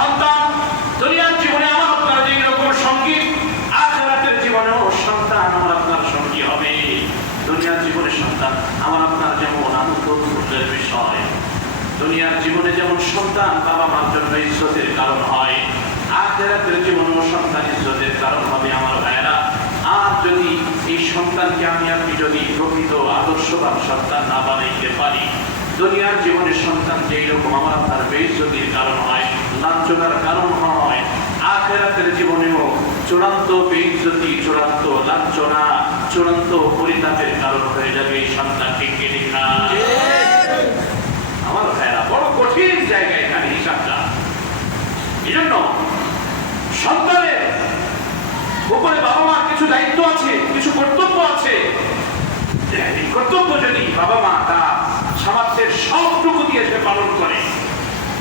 সন্তান দুনিয়ার জীবনে আমার আপনার যে রকম সঙ্গী, আখিরাতের জীবনেও সন্তান আমার আপনার সঙ্গী হবে। দুনিয়ার জীবনে সন্তান আমার আপনার যেমন আনন্দ উৎসবের বিষয়, দুনিয়ার জীবনে যেমন সন্তান বাবা মার জন্য ইজ্জতের কারণ হয়, আখিরাতের জীবনেও সন্তান ইজ্জতের কারণ হবে আমার ভাইয়েরা। আর যদি এই সন্তানকে আপনি যদি প্রকৃত আদর্শবান সন্তান না বানাইতে পারি, দুনিয়ার জীবনের সন্তান যেই রকম আমার আপনার বেইজ্জতির কারণ হয়, লাঞ্ছনার কারণ হয়, আখিরাতের জীবনেও চূড়ান্ত বেইজ্জতি, চূড়ান্ত লাঞ্ছনা, চূড়ান্ত পরিতাপের কারণ হয়ে যাবে এই সন্তান। ঠিক না আমার ভাইয়েরা? বড় কঠিন জায়গা এখানে হিসাবটা। এই জন্য সন্তানের উপরে বাবা মার কিছু দায়িত্ব আছে, কিছু কর্তব্য আছে। এই কর্তব্য যদি বাবা মা তার সামর্থ্যের সবটুকু দিয়ে সে পালন করে,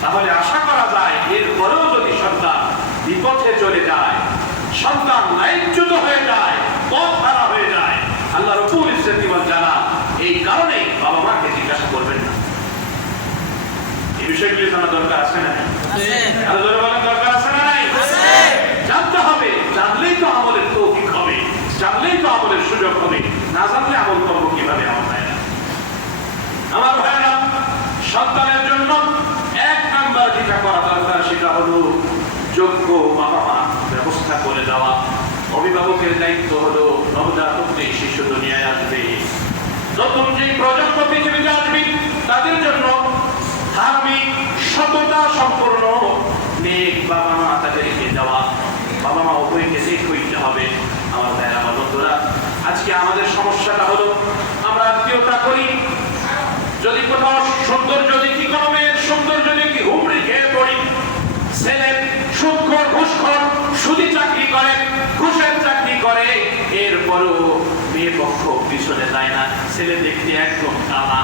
তাহলে আশা করা যায় এরপরেও যদি সন্তান বিপথে চলে যায়, সন্তান লাইনচ্যুত হয়ে যায়, পথ হারা হয়ে যায়, আল্লাহ রাব্বুল ইজ্জত ওয়াল জালাল এই কারণে বাবা মাকে জিজ্ঞাসা করবেন না। এই বিষয়গুলি জানা দরকার আছে না? আরো জোরে বলেন, দরকার আছে না? নাই? জানতে হবে। জানলেই তো আমলের তৌফিক হবে, জানলেই তো আমলের সুযোগ হবে। না জানলে আমল করবো কিভাবে আমার ভাইয়েরা? আমার ভাইয়েরা, সন্তানের জন্য এক নাম্বার যেটা করা দরকার সেটা হলো যোগ্য বাবা মা ব্যবস্থা করে দেওয়া। অভিভাবকের দায়িত্ব হলো নবজাতককে শিশু দুনিয়ায় আসবে, নতুন যে প্রজন্ম পৃথিবীতে আসবে তাদের জন্য ধার্মিক সততা সম্পূর্ণ নেক বাবা মা তাদেরকে দেওয়া। বাবা মা উভয়কে নেক হইতে হবে। আমার ভাইয়েরা, আমার বন্ধুরা, আজকে আমাদের সমস্যাটা হলো আমরা আত্মীয়তা করি, যদি কোথাও সৌন্দর্য দেখি, কোনো মেয়ের সৌন্দর্য দেখি হুমড়ি খেয়ে পড়ি। ছেলে সুদখোর, ঘুষখোর, সুদি চাকরি করে, ঘুষের চাকরি করে, এরপরও মেয়ে পক্ষ পিছনে যায় না। ছেলে দেখতে একদম কালা,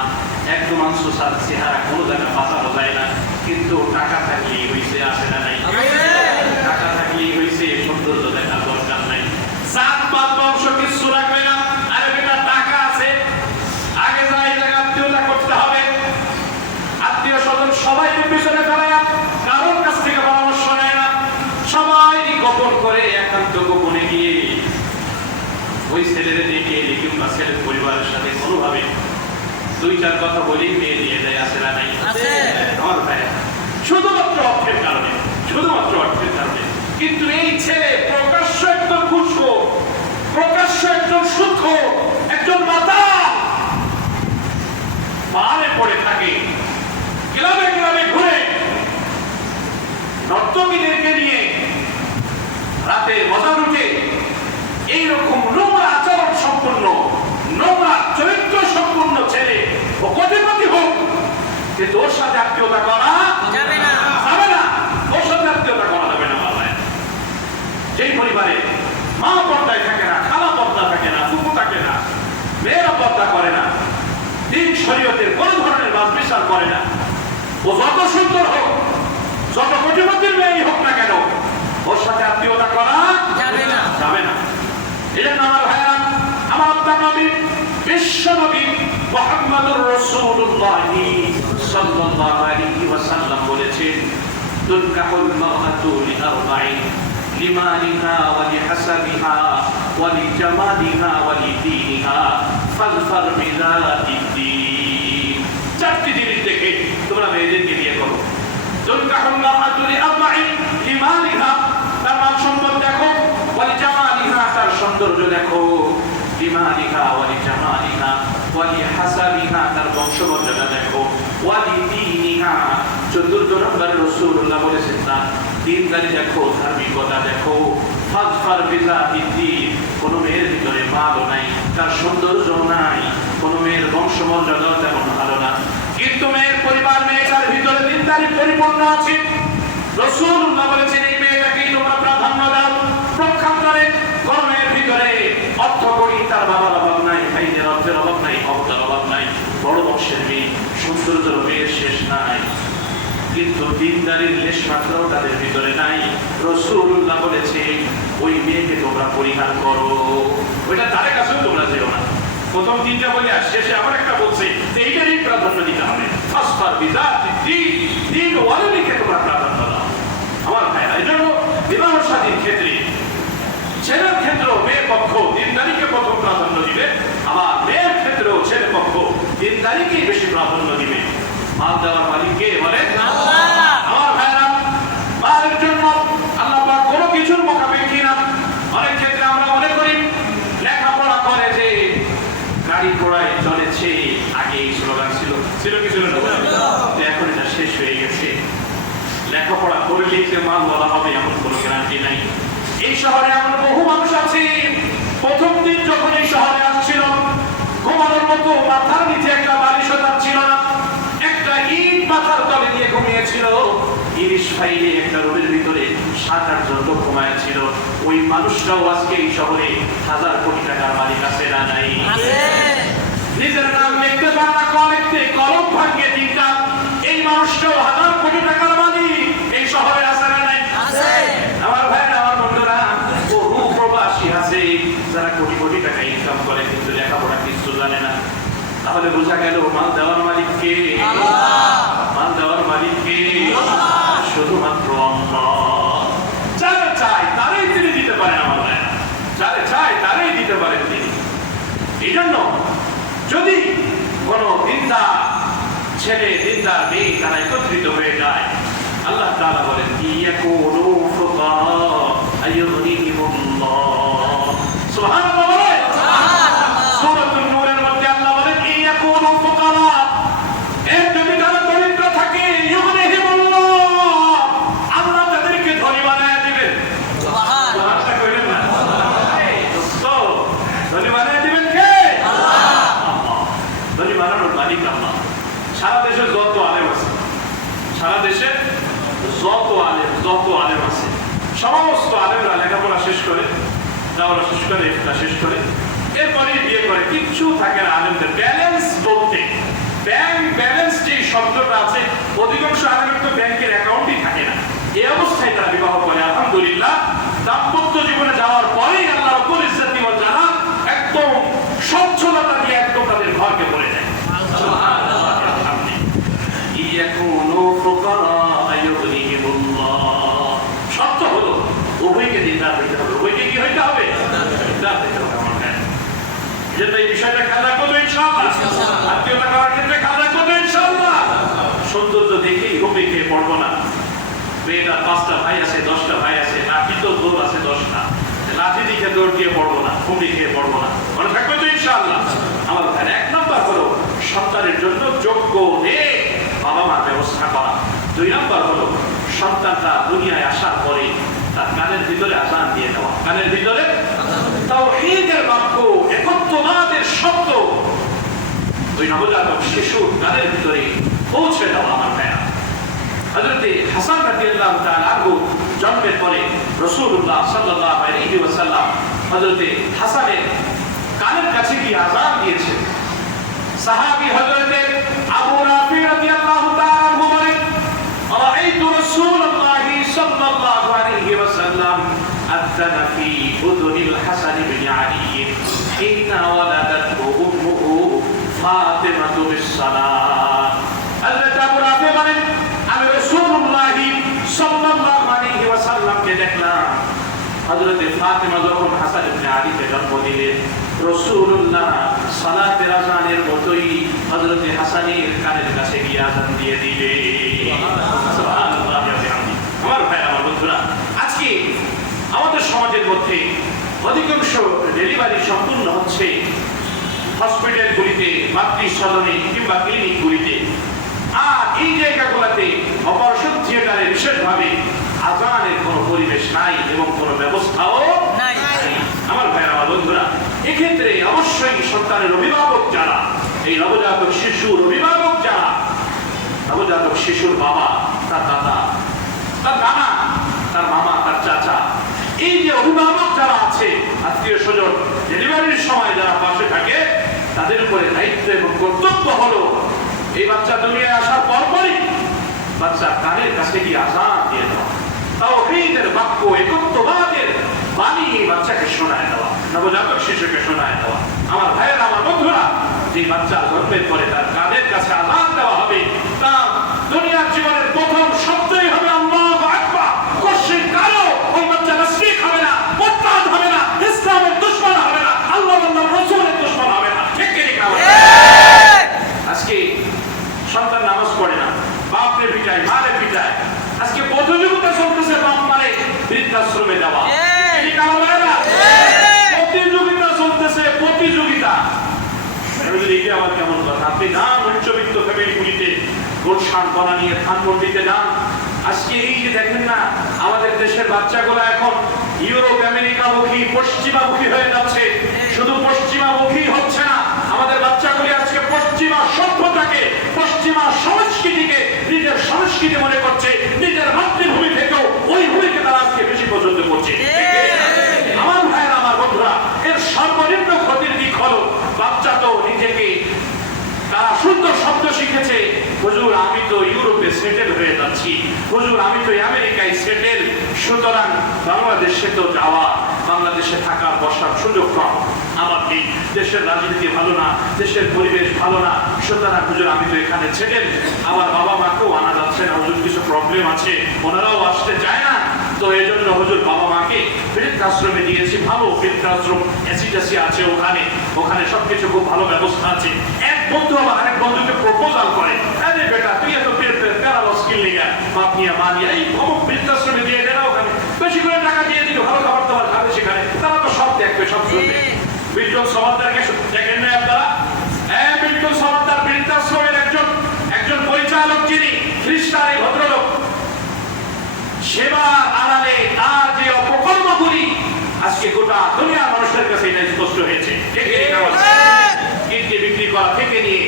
একদম আনসুসার চেহারা, কোনো জায়গায় বাঁচানো যায় না। কিন্তু টাকা থাকলেই হইছে, আসে না? নাই? টাকা থাকলেই হইছে, সৌন্দর্য দেখার দরকার নাই। জাত পাত বংশ কিছু রাখবে না। আরে বেটা, টাকা আছে, আগে যাই আত্মীয়তা করতে হবে। আত্মীয় স্বজন সবাই পিছনে ফেলে না, কারোর কাছ থেকে পরামর্শ নেয় না, সবাই গোপন করে একান্ত গোপনে গিয়ে ওই ছেলের দেখে কিংবা ছেলের পরিবারের সাথে কোনোভাবে দুই চার কথা বলেই মেয়ে দিয়ে দেয়। আসে না? নাই? আমার ভাই, শুধুমাত্র অর্থের কারণে, শুধুমাত্র অর্থের কারণে। কিন্তু এই ছেলে প্রকাশ্য একজন ঘুষখোর, প্রকাশ্য একজন সুদখোর, একজন মাতাল, পাহাড়ে পড়ে থাকে, গ্রামে গ্রামে ঘুরে নর্তকীদেরকে নিয়ে রাতে মজা লুটে, এইরকম নোংরা আচরণ সম্পন্ন, নোংরা চরিত্র সম্পন্ন ছেলে ও কোটিপতি হোক, কিন্তু ওর সাথে আত্মীয়তা করা যাবে না, যাবে না। ওর সাথে আত্মীয়তা করা যাবে না। যেই পরিবারে মা পর্দায় থাকে না, খালা পর্দা থাকে না, ফুফু থাকে না, মেয়েরা পর্দা করে না, দিন শরীয়তের কোন ধরনের বাদ বিচার করে না, ও যত সুন্দর হোক, যত কোটিপতির মেয়ে হোক না কেন, ওর সাথে আত্মীয়তা করা যাবে না, যাবে না। এই জন্য আমার ভাইরা, আমার আপনার নবী, বিশ্ব নবী মুহাম্মদুর রাসূলুল্লাহ সাল্লাল্লাহু আলাইহি ওয়াসাল্লাম বলেছেন, তুনকাহুল মারআতু লিআরবাঈন, লিমালিহা ওয়া লিহাসাবিহা ওয়া লিজামালিহা ওয়া লিদীনিহা ফাযফার বিযাতিদ্দীন। চারটি জিনিস দেখে তোমরা মেয়েদেরকে বিয়ে করো। তুনকাহুল মারআতু লিআরবাঈন, লিমালিহা, তার মান সম্পদ দেখো, ওয়া লিজামালিহা, তার সৌন্দর্য দেখো, লিমালিহা ওয়া লিজামালিহা ওয়া লিহাসাবিহা, তার বংশমর্যাদা দেখো, ওয়া লিদীনিহা, চতুর্থ নম্বরে রাসূলুল্লাহ বলেছেন তার দিনদারি দেখো, ধার্মিকতা দেখো। ফাযফার বিযাতিদ্দীন, কোন মেয়ের ভিতরে মালও নাই, তার সৌন্দর্য নাই, কোন মেয়ের বংশমর্যাদা তেমন ভালো না, কিন্তু মেয়ের পরিবার, মেয়েটার ভিতরে দিনদারি পরিপূর্ণ আছে। রাসূলুল্লাহ বলেছেন এই মেয়েটাকেই তোমরা প্রাধান্য দাও। পক্ষান্তরে কোন মেয়ের ভিতরে অর্থ করি, তার বাবার অভাব নাই, ভাইদের অর্থের অভাব নাই, ক্ষমতার অভাব নাই, বড় বংশের মেয়ে, সৌন্দর্যের মেয়ের শেষ নাই, কিন্তু দিনদারির লেশ মাত্রাও তাদের ভিতরে নাই। রাসূলুল্লাহ বলেছে ওই মেয়েকে তোমরা পরিহার করো, ওইটা তার কাছেও তোমরা যেও না। প্রথম তিনটা বলে আর শেষে আবার একটা বলছে যে এইটারই প্রাধান্য দিতে হবে। ফাসফার বিযাতিদ্দীন, দিন ওয়ালিকে তোমরা প্রাধান্য দাও। তারিখেই বেশি প্রাধান্য দিবে। মাল দেওয়ার মালিক কে বলেন? আমার ভাইরা, মালের জন্য আল্লাহ পাক কোনো কিছুর মুখাপেক্ষী না। অনেক ক্ষেত্রে আমরা মনে করি লেখাপড়া করে যে গাড়ি ঘোড়ায় চলেছে, আগে এই স্লোগান ছিল কি ছিল না? এখন এটা শেষ হয়ে গেছে। লেখাপড়া করলেই যে মাল বলা হবে এমন কোনো গ্যারান্টি নাই। এই শহরে এমন বহু মানুষ আছে, প্রথম দিন যখন এই শহরে আসছিল ঘুমানোর মতো মাথার নিচে একটা বালিশও তার ছিল না, একটা ইট মাথার তলে নিয়ে ঘুমিয়েছিল। ইরিশ ফাইলে একটা রোডের ভিতরে 7-8 জন লোক ঘুমায়েছিল। ওই মানুষটাও আজকে এই শহরে 1000 কোটি টাকার মালিক আছে না নাই? নিজের নাম লিখতে পারে না, কলম ভাঙিয়ে দিনটা এই মানুষটাও 1000 কোটি টাকার মালিক এই শহরে আছে না নাই? আমার ভাইরা, আমার বন্ধুরা, বহু প্রবাসী আছে যারা কোটি কোটি টাকা ইনকাম করে কিন্তু লেখাপড়া কিছু জানে না। তাহলে বোঝা গেল মাল দেওয়ার মালিক কে? মাল দেওয়ার মালিক কে? শুধুমাত্র আল্লাহ। যারা চায় তারাই তিনি দিতে পারেন। আমার ভাইরা, যারা চায় তারাই দিতে পারেন তিনি। এই জন্য যদি কোন দিনদার ছেলে দিনদার মেয়ে তারা একত্রিত হয়ে যায়, আল্লাহ তাআলা বলেন ইয়াকুলু ফুকারা আইয়ুগনিহিমুল্লাহ। সুবহানাল্লাহ বলেন। সূরাতুন নূরের মধ্যে আল্লাহ বলেন ইয়াকুলু ফুকারা, এর যদি তারা দরিদ্র থাকে ইউগনিহিমুল্লাহ, আল্লাহ তাদেরকে ধনী বানায় দিবেন। সুবহানাল্লাহ কইলেন না? দোস্ত, ধনী বানায় দিবেন কে? আল্লাহ। ধনী বানানোর মালিক আল্লাহ। সারা দেশে যত আলেম আছে, সারা দেশে যত আলেম আছে, সমস্ত আলেমরা লেখাপড়া শেষ করে, দাওরা শেষ করে, ইফতা শেষ করে, এরপরে বিয়ে করে, কিচ্ছু থাকে না আলেমদের। ব্যালেন্স বলতে, ব্যাংক ব্যালেন্স যে শব্দটা আছে, অধিকাংশ আলেমের তো ব্যাংকের অ্যাকাউন্টই থাকে না। এই অবস্থায় তারা বিবাহ করে। আলহামদুলিল্লাহ, দাম্পত্য জীবনে যাওয়ার পরেই আল্লাহ রাব্বুল ইজ্জত ওয়াল জালাল একদম সচ্ছলতা দিয়ে একদম তাদের ঘরকে ভরে দেয়। সুবহানাল্লাহ। ইয়াকুনু ফুকারা আইয়ুগনিহিমুল্লাহ। শর্ত হলো উভয়কে দিনদার হইতে হবে। উভয়কে কি হইতে হবে? দিনদার হইতে হবে। আমার ভাই, যেন এই বিষয়টা খেয়াল রাখবো তো ইনশাআল্লাহ। আত্মীয়তা করার ক্ষেত্রে খেয়াল রাখবো তো ইনশাআল্লাহ। সৌন্দর্য দেখেই হুমড়ি খেয়ে পড়বো না। মেয়েটার 5টা ভাই আছে, 10টা ভাই আছে, লাঠি তো দৌড় আছে 10টা, লাঠি দিকে দৌড় দিয়ে পড়বো না, হুমড়ি খেয়ে পড়বো না। মনে থাকবে তো ইনশাআল্লাহ। আমার ভাই, 1 নম্বর হলো সন্তানের জন্য যোগ্য নেক বাবা মার ব্যবস্থা করা। 2 নম্বর হলো সন্তানটা দুনিয়ায় আসার পরে তার কানের ভিতরে আযান দিয়ে দেওয়া। কানের ভিতরে তাওহীদের বাক্য, একত্ববাদের শব্দ ওই নবজাতক শিশুর কানের ভিতরে পৌঁছে দেওয়া। আমার ভাইয়া, হযরত হাসান রাদিয়াল্লাহু তাআলা আনহু জন্মের পরে রাসূলুল্লাহ সাল্লাল্লাহু আলাইহি ওয়াসাল্লাম হযরত হাসানের কানের কাছে গিয়ে আযান দিয়েছেন। সাহাবী হযরত আবু রাফি রাদিয়াল্লাহু তাআলা আনহু বলেন, রাআইতু রাসূলুল্লাহি সাল্লাল্লাহু আলাইহি ওয়াসাল্লাম আযানা ফি উযুনিল হাসান ইবনে আলী হিনা ওয়ালাদাতহু উম্মুহু ফাতিমাতু বিস-সালাম। হযরত আবু রাফি বলেন, আমি রাসূলুল্লাহি সাল্লাল্লাহু আলাইহি ওয়াসাল্লামকে দেখলাম হযরত ফাতিমা যখন হাসান ইবনে আলীকে জন্ম দিলেন, রাসূলুল্লাহ সালাতের আযানের মতোই হযরত হাসানের কানের কাছে গিয়ে আযান দিয়ে দিলে। সুবহানাল্লাহ। আমার ভাই, আমার বন্ধুরা, আজকে আমাদের সমাজের মধ্যে অধিকাংশ ডেলিভারি সম্পূর্ণ হচ্ছে হসপিটালগুলিতে, মাতৃসদনে কিংবা ক্লিনিকগুলিতে। আর এই জায়গাগুলোতে অপারেশন থিয়েটারে বিশেষভাবে আযানের কোনো পরিবেশ নাই এবং কোনো ব্যবস্থাও নাই। আমার ভাই, আমার বন্ধুরা, এক্ষেত্রে অবশ্যই সন্তানের অভিভাবক যারা, এই নবজাতক শিশুর অভিভাবক যারা, নবজাতক শিশুর বাবা, তার দাদা, তার নানা, তার মামা, তার চাচা, এই যে অভিভাবক যারা আছে, আত্মীয় স্বজন, ডেলিভারির সময় যারা পাশে থাকে, তাদের উপরে দায়িত্ব এবং কর্তব্য হলো এই বাচ্চা দুনিয়ায় আসার পরপরই বাচ্চার কানের কাছে গিয়ে আযান দিয়ে দেওয়া, তাওহীদের বাক্য, একত্ববাদের বাণী বাচ্চাকে শোনায় দেওয়া, নবজাতক শিশুকে শোনায় দেওয়া। আমার ভাইয়েরা, আমার বন্ধুরা, যে বাচ্চা জন্মের পরে তার কানের কাছে আযান দেওয়া হবে, তার দুনিয়ার জীবনের প্রথম শব্দই হবে আল্লাহু আকবার। কোশ্চেন কারো ওই বাচ্চা নাস্তিক হবে না, মুরতাদ হবে না, ইসলামের দুশমন হবে না, আল্লাহ রাসূলের দুশমন হবে না। ঠিক কি না? প্রতিযোগিতা চলতেছে বাপ মানে বৃদ্ধাশ্রমে দেওয়া। প্রতিযোগিতা চলতেছে, প্রতিযোগিতা। আমার কেমন কথা, আপনি যান উচ্চবিত্ত ফ্যামিলিগুলিতে গোলশান বনা নিয়ে ধানমন্ডিতে যান। আজকে এই যে দেখেন না, আমাদের দেশের বাচ্চাগুলো এখন ইউরোপ আমেরিকামুখী পশ্চিমামুখী হয়ে যাচ্ছে। শুধু পশ্চিমামুখী হচ্ছে না, আমাদের বাচ্চাগুলি আজকে পশ্চিমা সভ্যতাকে, পশ্চিমা সংস্কৃতিকে নিজের সংস্কৃতি মনে করছে। নিজের মাতৃভূমি থেকেও ওই ভূমিকে তারা আজকে বেশি পছন্দ করছে। আমার ভাইয়েরা, আমার বন্ধুরা, এর সর্বনিম্ন ক্ষতির দিক হলো বাচ্চা তো নিজেকে তারা সুন্দর শব্দ শিখেছে, হুজুর আমি তো ইউরোপে সেটেল হয়ে যাচ্ছি, হুজুর আমি তো আমেরিকায় সেটেল, সুতরাং বাংলাদেশে তো যাওয়া, বাংলাদেশে থাকার বসার সুযোগ কম, আমার এই দেশের রাজনীতি ভালো না, দেশের পরিবেশ ভালো না, সুতরাং হুজুর আমি তো এখানে সেটেল। আমার বাবা মাকেও আনা যাচ্ছে না, হুজুর কিছু প্রবলেম আছে, ওনারাও আসতে চায় না, তো এই জন্য হুজুর বাবা মাকে বৃদ্ধাশ্রমে দিয়েছি। ভালো বৃদ্ধাশ্রম, এসি টেসি আছে ওখানে, ওখানে সবকিছু খুব ভালো ব্যবস্থা আছে। এক বন্ধু আমার আরেক বন্ধুকে প্রপোজাল করে, আরে বেটা তুই এত প্যারালো স্কিল নিয়ে বাপ নিয়ে মা নিয়ে এই অমুক বৃদ্ধাশ্রমে দিয়ে দেয় না, ওখানে বেশি করে টাকা দিয়ে দিল, ভালো খাবার দাবার খাবে সেখানে, তারা তো সব দেখবে, সব শুনবে। বিল্টন সমাদারকে দেখেন না আপনারা? হ্যাঁ, বিল্টন সমাদার বৃদ্ধাশ্রমের একজন পরিচালক, যিনি খ্রিস্টান এই ভদ্রলোক, সেবা আড়ালে তার যে অপকর্মগুলি আজকে গোটা দুনিয়ার মানুষের কাছে এটা স্পষ্ট হয়েছে। কিডনি বিক্রি করা থেকে নিয়ে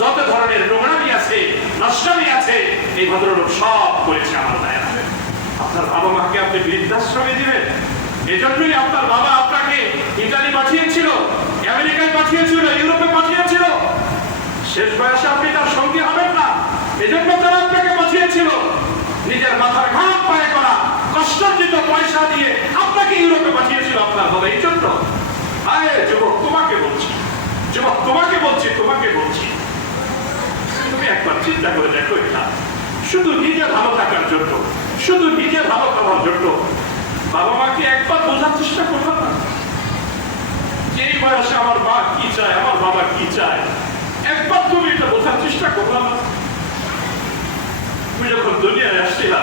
যত ধরনের নোংরামি আছে, নষ্টামি আছে, এই ভদ্রলোক সব করেছে। আমার ভাইয়েরা, আপনার বাবা মাকে আপনি বৃদ্ধাশ্রমে দিবেন? এজন্যই আপনার বাবা আপনাকে ইতালি পাঠিয়েছিল, আমেরিকায় পাঠিয়েছিল, ইউরোপে পাঠিয়েছিল। শেষ বয়সে আপনি তার সঙ্গী হবেন না, এজন্য তারা আপনাকে পাঠিয়েছিল। নিজের মাথার ঘাম পায়ে করা কষ্টার্জিত পয়সা দিয়ে আপনাকে ইউরোপে পাঠিয়েছিল আপনার বাবা। এই জন্য আরে যুবক তোমাকে বলছি, যুবক তোমাকে বলছি, তোমাকে বলছি, তুমি একবার চিন্তা করে দেখো, এটা শুধু নিজে ভালো থাকার জন্য, শুধু নিজে ভালো খাওয়ার জন্য বাবা মাকে একবার বোঝার চেষ্টা করবো না যে এই বয়সে আমার মা কি চায়, আমার বাবা কি চায়। একবার তুমি এটা বোঝার চেষ্টা করবো না? তুমি যখন দুনিয়ায় আসছিলা,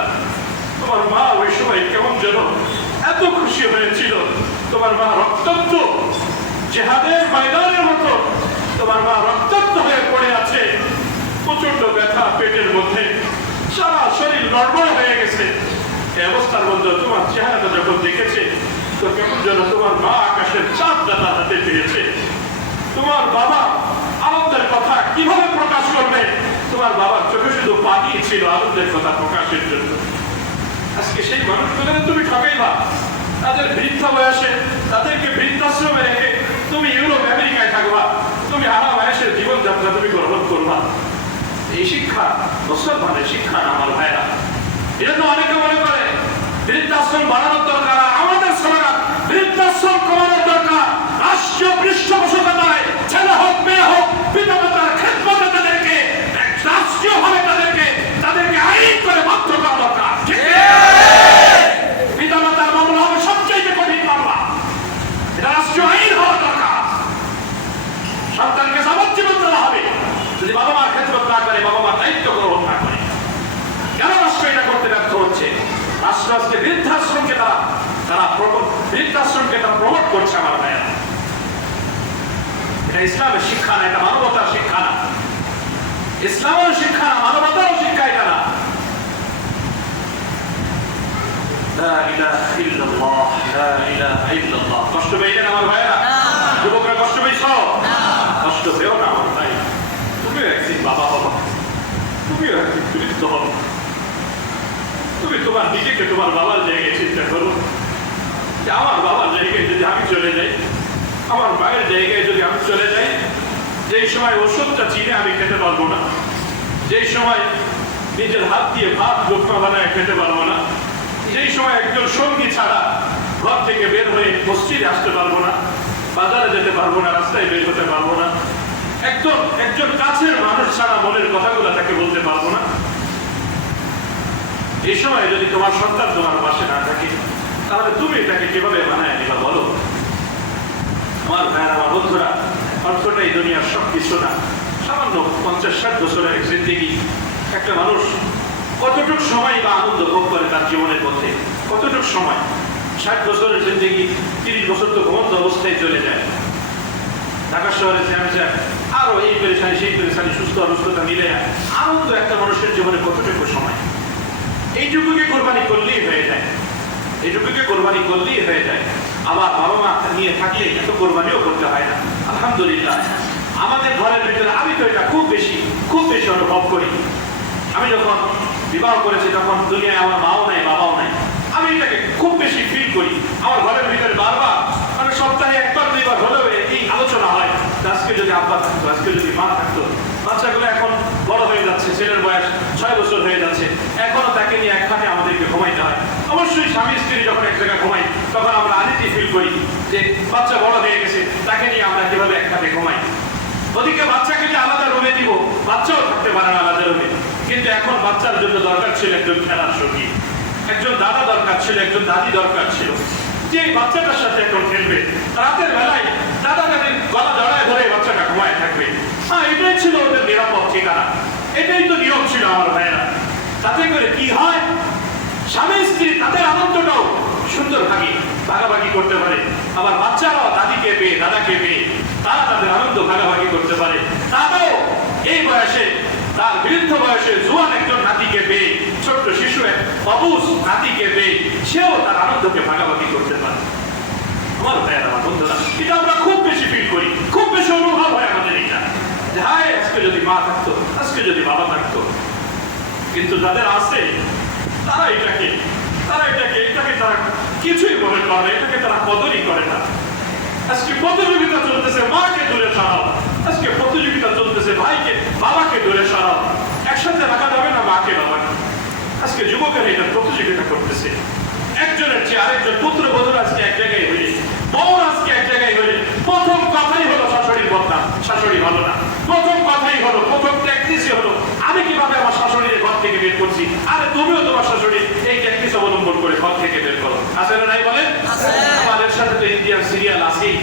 তোমার মা ওই সময় কেমন যেন এত খুশি হয়েছিল। তোমার মা রক্তাক্ত জিহাদের ময়দানের মতো তোমার মা রক্তাক্ত হয়ে পড়ে আছে, প্রচন্ড ব্যথা পেটের মধ্যে, সারা শরীর নড়বড় হয়ে গেছে। এই অবস্থার মধ্যে তোমার চেহারাটা যখন দেখেছে, তো কেমন যেন তোমার মা আকাশের চাঁদ দাতা হাতে পেয়েছে। তোমার বাবা আনন্দের কথা কিভাবে প্রকাশ করবে? তোমার বাবার চোখে শুধু পানি ছিল আনন্দের কথা প্রকাশের জন্য। আজকে সেই মানুষগুলোকে তুমি ঠকাইবা, তাদের বৃদ্ধ বয়সে তাদেরকে বৃদ্ধাশ্রমে রেখে তুমি ইউরোপ আমেরিকায় থাকবা, তুমি আরাম বয়সের জীবনযাত্রা তুমি গ্রহণ করবা। এই শিক্ষা মুসলমানের শিক্ষা না আমার ভাইরা। এজন্য অনেকে মনে করে বৃদ্ধাশ্রম বাড়ানোর দরকার। আমাদের স্লোগান বৃদ্ধাশ্রম কমানোর দরকার। রাষ্ট্রীয় পৃষ্ঠপোষকতায় ছেলে হোক মেয়ে হোক, পিতামাতার খেদমতে তাদেরকে রাষ্ট্রীয়ভাবে তাদেরকে আইন করে বাধ্য করা দরকার। পিতামাতার মামলা হবে সবচেয়ে কঠিন মামলা, এটা রাষ্ট্রীয় আইন হওয়া দরকার। সন্তানকে যাবজ্জীবন দেওয়া হবে যদি বাবা মার খেদমত না করে, বাবা মার দায়িত্ব গ্রহণ না করে। কেন রাষ্ট্র এটা করতে ব্যর্থ হচ্ছে? রাষ্ট্র আজকে বৃদ্ধাশ্রমকে তারা প্রমোট করছে। আমার ভাইয়া, এটা ইসলামের শিক্ষা না, এটা মানবতার শিক্ষা না। ইসলামের শিক্ষা না, মানবতারও শিক্ষা এটা না। লা ইলাহা ইল্লাল্লাহ, লা ইলাহা ইল্লাল্লাহ। কষ্ট পেয়েছেন আমার ভাইয়া? যুবকরা কষ্ট পেয়েছ? কষ্ট পেও না আমার ভাই। তুমিও একদিন বাবা হবা, তুমিও একদিন বৃদ্ধ হবা। তুমি তোমার নিজেকে তোমার বাবার জায়গায় চিন্তা করো যে আমার বাবার জায়গায় যদি আমি চলে যাই, আমার মায়ের জায়গায় যদি আমি চলে যাই, যেই সময় ওষুধটা চিনে আমি খেতে পারবো না, যেই সময় নিজের হাত দিয়ে ভাত লোকমা বানায় খেতে পারবো না, যেই সময় একজন সঙ্গী ছাড়া ঘর থেকে বের হয়ে মসজিদে আসতে পারবো না, বাজারে যেতে পারবো না, রাস্তায় বের হতে পারবো না, একজন কাছের মানুষ ছাড়া মনের কথাগুলো তাকে বলতে পারবো না। এই সময় যদি তোমার সন্তান তোমার পাশে না থাকে, তাহলে তুমি এটাকে কিভাবে বানায় নিবা বলো? আমার ভাইয়ের, আমার বন্ধুরা, অর্থটা এই দুনিয়ার সব কিছু না। সামান্য 50-60 বছরের জিন্দেগি একটা মানুষ কতটুক সময় বা আনন্দ ভোগ করে তার জীবনের মধ্যে, কতটুক সময়। 60 বছরের জিন্দগি 30 বছর তো ঘুমন্ত অবস্থায় চলে যায়। ঢাকা শহরে জ্যাম আরো এই পেরেশানি সেই পেরেশানি, সুস্থ অসুস্থতা মিলে আনন্দ একটা মানুষের জীবনে কতটুকু সময়। এইটুকুকে কোরবানি করলেই হয়ে যায়, এইটুকুকে কোরবানি করলেই হয়ে যায়। আবার বাবা মা নিয়ে থাকলে এত কোরবানিও করতে হয় না। আলহামদুলিল্লাহ আমাদের ঘরের ভিতরে আমি তো এটা খুব বেশি অনুভব করি। আমি যখন বিবাহ করেছি তখন দুনিয়ায় আমার মাও নাই বাবাও নাই, আমি এটাকে খুব বেশি ফিল করি। আমার ঘরের ভিতরে বারবার মানে সপ্তাহে একবার দুইবার হলেও এই আলোচনা হয়, আজকে যদি আব্বা থাকতো, আজকে যদি মা থাকতো। বাচ্চাগুলো এখন বড় হয়ে যাচ্ছে, ছেলের বয়স 6 বছর হয়ে যাচ্ছে, এখনো তাকে নিয়ে একখানে আমাদেরকে ঘুমাইতে হয়। অবশ্যই স্বামী স্ত্রী যখন এক জায়গায় ঘুমাই তখন আমরা আনিজি ফিল করি যে বাচ্চা বড় হয়ে গেছে, তাকে নিয়ে আমরা কিভাবে একসাথে ঘুমাই। ওদিকে বাচ্চাকে যে আলাদা রুমে দিব, বাচ্চাও থাকতে পারে না আলাদা রুমে। কিন্তু এখন বাচ্চার জন্য দরকার ছিল একজন খেলার সঙ্গী, একজন দাদা দরকার ছিল, একজন দাদি দরকার ছিল, যে বাচ্চাটার সাথে এখন খেলবে। রাতের বেলায় দাদা দাদির গলা জড়ায় ধরে বাচ্চাটা ঘুমায় থাকবে। হ্যাঁ, এটাই ছিল ওদের নিরাপদ ঠিকানা, এটাই তো নিয়ম ছিল আমার ভাইয়েরা। তাতে করে কি হয়, স্বামী স্ত্রী তাদের আনন্দটাও সুন্দরভাবে ভাগাভাগি করতে পারে। আবার বাচ্চারাও দাদিকে পেয়ে দাদাকে পেয়ে তারা তাদের আনন্দ ভাগাভাগি করতে পারে। তাতেও এই বয়সে তার বৃদ্ধ বয়সে জোয়ান একজন নাতিকে পেয়ে, ছোট্ট শিশু এক অবুঝ নাতিকে পেয়ে সেও তার আনন্দকে ভাগাভাগি করতে পারে। আমার ভাইয়ের আমার বন্ধুরা, এটা আমরা খুব বেশি ফিল করি, খুব বেশি অনুভব হয় আমাদের এটা যে হায় আজকে যদি মা থাকতো, আজকে যদি বাবা থাকতো। কিন্তু যাদের আছে তারা এটাকে তারা কিছুই মনে করে, এটাকে তারা কদরই করে না। আজকে প্রতিযোগিতা চলতেছে মাকে দূরে সরাও, আজকে প্রতিযোগিতা চলতেছে ভাইকে বাবাকে দূরে সরাও। একসাথে রাখা যাবে না মাকে বাবাকে। আজকে যুবকেরা এটা প্রতিযোগিতা করতেছে, একজনের চেয়ে আরেকজন পুত্রবধূর আজকে এক জায়গায় হইলে, বউর আজকে এক জায়গায় হইলে প্রথম কথাই হলো শাশুড়ির বদনাম, শাশুড়ি ভালো না। প্রথম কথাই হলো, প্রথম ট্যাকটিসই হলো আমি কিভাবে আমার শাশুড়ির ঘর থেকে বের করছি। আরে তুমিও তোমার শাশুড়ির এই ট্যাকটিস অবলম্বন করে ঘর থেকে বের করো। আছে না নাই বলেন? আমাদের সাথে তো ইন্ডিয়ান সিরিয়াল আছেই,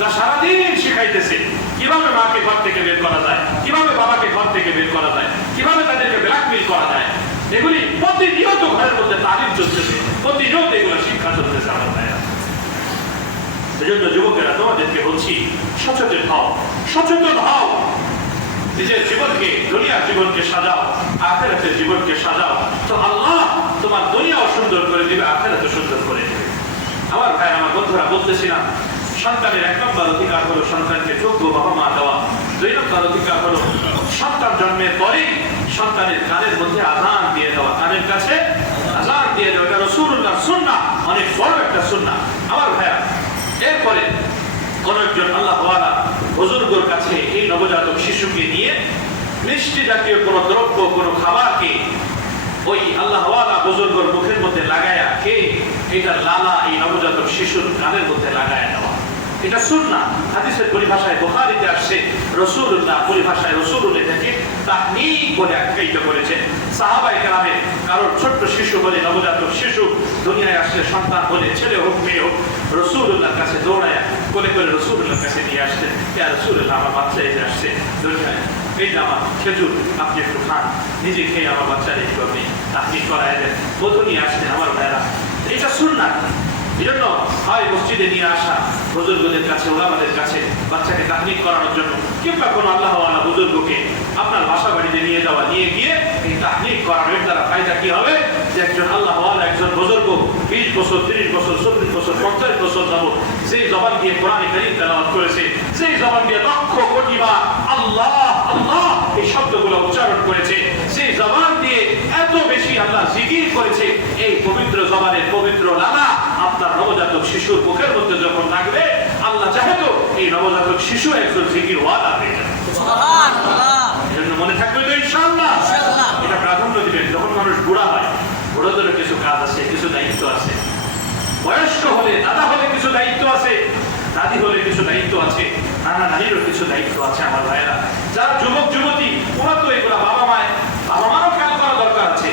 যা সারাদিন শিখাইতেছে কিভাবে মাকে ঘর থেকে বের করা যায়, কিভাবে বাবাকে ঘর থেকে বের করা যায়, কিভাবে তাদেরকে ব্ল্যাকমেইল করা যায়। এগুলি প্রতিনিয়ত ঘরের মধ্যে তালিম চলতেছে, প্রতিনিয়ত এগুলো শিক্ষা চলতেছে আমার ভাইরা। সেজন্য যুবকেরা তোমাদেরকে বলছি, সচেতন হও, সচেতন হও। নিজের জীবনকে, দুনিয়ার জীবনকে সাজাও, আখিরাতের জীবনকে সাজাও, তো আল্লাহ তোমার দুনিয়াও সুন্দর করে দিবে, আখিরাতও সুন্দর করে দিবে। আমার ভাই আমার বন্ধুরা, বলতেছিলাম সন্তানের 1 নম্বর অধিকার হলো সন্তানকে যোগ্য বাবা মা দেওয়া। 2 নম্বর অধিকার হলো সন্তান জন্মের পরেই সন্তানের কানের মধ্যে আযান দিয়ে দেওয়া, কানের কাছে আযান দিয়ে দেওয়া। এটা রাসূলুল্লাহর সুন্নাহ, অনেক বড় একটা সুন্নাহ আমার ভাইয়া। এরপরে কোন একজন আল্লাহওয়ালা বুজুর্গর কাছে এই নবজাতক শিশুকে নিয়ে মিষ্টি জাতীয় কোনো দ্রব্য, কোনো খাবারকে ওই আল্লাহওয়ালা বুজুর্গর মুখের মধ্যে লাগায়া কে এটা লালা এই নবজাতক শিশুর কানের মধ্যে লাগায়া দেওয়া, এটা সুন্নাহ। হাদিসের পরিভাষায় বুখারীতে আসছে, রাসূলুল্লাহ পরিভাষায় রাসূলুল্লাহ থেকে তাহনিক বলে আখ্যায়িত করেছেন। সাহাবায়ে কেরামের কারোর ছোট্ট শিশু বলে, নবজাতক শিশু দুনিয়ায় আসছে, সন্তান বলে, ছেলে হোক মেয়ে হোক, রাসূলুল্লাহর কাছে দৌড়ায়া কোলে করে রাসূলুল্লাহর কাছে নিয়ে আসতেন। ইয়া রাসূলুল্লাহ, আমার বাচ্চা এসে আসছে দুনিয়ায়, এই যে আমার খেজুর আপনি একটু খান, নিজে খেয়ে আমার বাচ্চার একটু আপনি তাহনিক করায় দেন। বধূ নিয়ে আসতেন আমার ভাইরা, এটা সুন্নাহ। এই জন্য হয় মসজিদে নিয়ে আসা বুজুর্গদের কাছে, ওলামাদের কাছে বাচ্চাকে তাহনিক করানোর জন্য, কিংবা কোনো আল্লাহওয়ালা বুজুর্গকে আপনার বাসা বাড়িতে নিয়ে যাওয়া, নিয়ে গিয়ে এই তাহনিক করানোর দ্বারা ফায়দা কি হবে, যে একজন আল্লাহওয়ালা একজন বুজুর্গ 20 বছর 30 বছর 40 বছর 50 বছর যাবত যেই জবান দিয়ে কোরআনে কারীম তেলাওয়াত করেছে, যেই জবান দিয়ে লক্ষ কোটি বার আল্লাহ আল্লাহ এই শব্দগুলো উচ্চারণ করেছে, সেই জবান দিয়ে এত বেশি আল্লাহ জিকির করেছে, এই পবিত্র জবানের পবিত্র লালা আপনার নবজাতক শিশুর মুখের মধ্যে যখন লাগবে, আল্লাহ চাহে তো এই নবজাতক শিশু একজন জিকির ওয়ালা হয়ে যাবে। এজন্য মনে থাকবে তো ইনশাআল্লাহ, এটা প্রাধান্য দিবেন। যখন মানুষ বুড়া হয়, বুড়োদেরও কিছু কাজ আছে, কিছু দায়িত্ব আছে। বয়স্ক হলে, দাদা হলে কিছু দায়িত্ব আছে, দাদি হলে কিছু দায়িত্ব আছে, নানা নানিরও কিছু দায়িত্ব আছে আমার ভাইয়েরা। যারা যুবক যুবতী, ওরা তো এগুলা বাবা মারও খেয়াল করা দরকার আছে।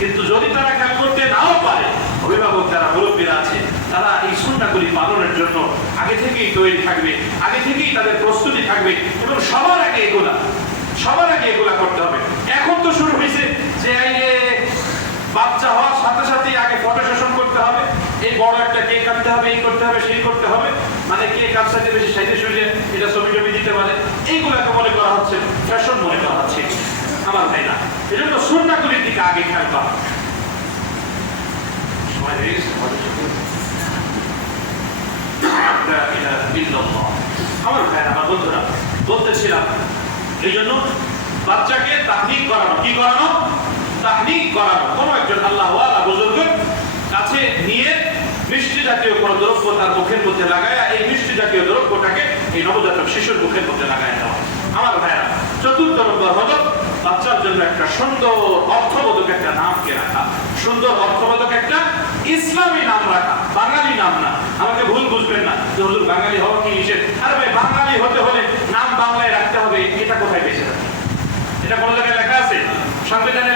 কিন্তু যদি তারা খেয়াল করতে নাও পারে, অভিভাবক যারা মুরব্বীরা আছে, তারা এই সুন্নাহগুলি পালনের জন্য আগে থেকেই তৈরি থাকবে, আগে থেকেই তাদের প্রস্তুতি থাকবে, এবং সবার আগে এগুলা সবার আগে এগুলা করতে হবে। এখন তো শুরু হয়েছে যে এই যে বাচ্চা হওয়ার সাথে সাথে আগে ফটো সেশন করতে হবে, এই বড় একটা কেক কাটতে হবে, এই করতে হবে, সেই করতে হবে, মানে কেক কাটতে বেশি সাইজে সুজে এটা ছবি টবি দিতে পারে, এইগুলাকে মনে করা হচ্ছে ফ্যাশন মনে করা হচ্ছে। আমার ভাই না, এজন্য সুন্নাহগুলির দিকে আগে খেয়াল করা। সময় হয়ে গেছে, আমার ভাইয়ের, আমার বন্ধুরা, বলতেছিলাম এই জন্য বাচ্চাকে তাহনিক করানো, কি করানো? তাহনিক করানো। কোন একজন আল্লাহ ওয়ালা বুজুর্গের কাছে নিয়ে মিষ্টি জাতীয় কোন দ্রব্য তার মুখের মধ্যে লাগায়, এই মিষ্টি জাতীয় দ্রব্যটাকে এই নবজাতক শিশুর মুখের মধ্যে লাগায় দেওয়া। আমার ভাইয়েরা, চতুর্থ নম্বর হলো বাচ্চার জন্য একটা সুন্দর অর্থবোধক একটা নামকে রাখা। সুন্দর অর্থবোধক একটা ইসলামী নাম রাখা, বাঙালি নাম না। আমাকে ভুল বুঝবেন না যে হুজুর বাঙালি হওয়া কি নিষেধ। আরে ভাই, বাঙালি হতে হলে নাম বাংলায় রাখতে হবে, এটা কোথায় বেঁচে থাকে? এটা কোন জায়গায় লেখা আছে? সংবিধানে